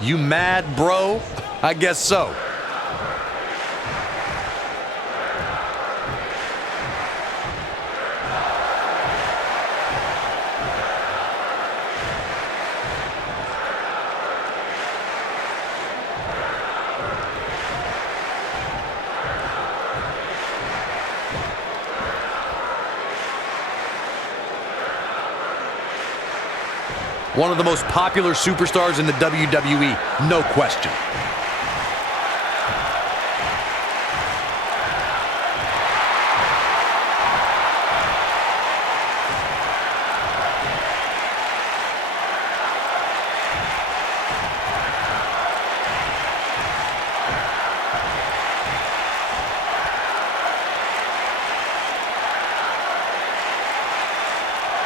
You mad, bro? I guess so. One of the most popular superstars in the WWE, no question.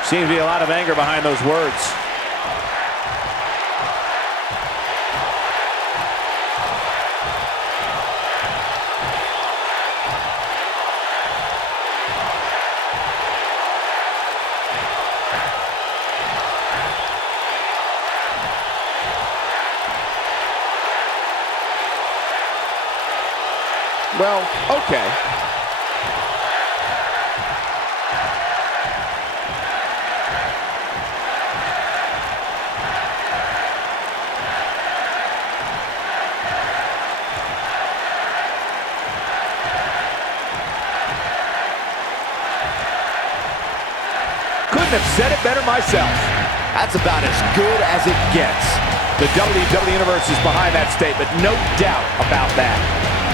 Seems to be a lot of anger behind those words. Well, okay. Couldn't have said it better myself. That's about as good as it gets. The WWE Universe is behind that statement, no doubt about that.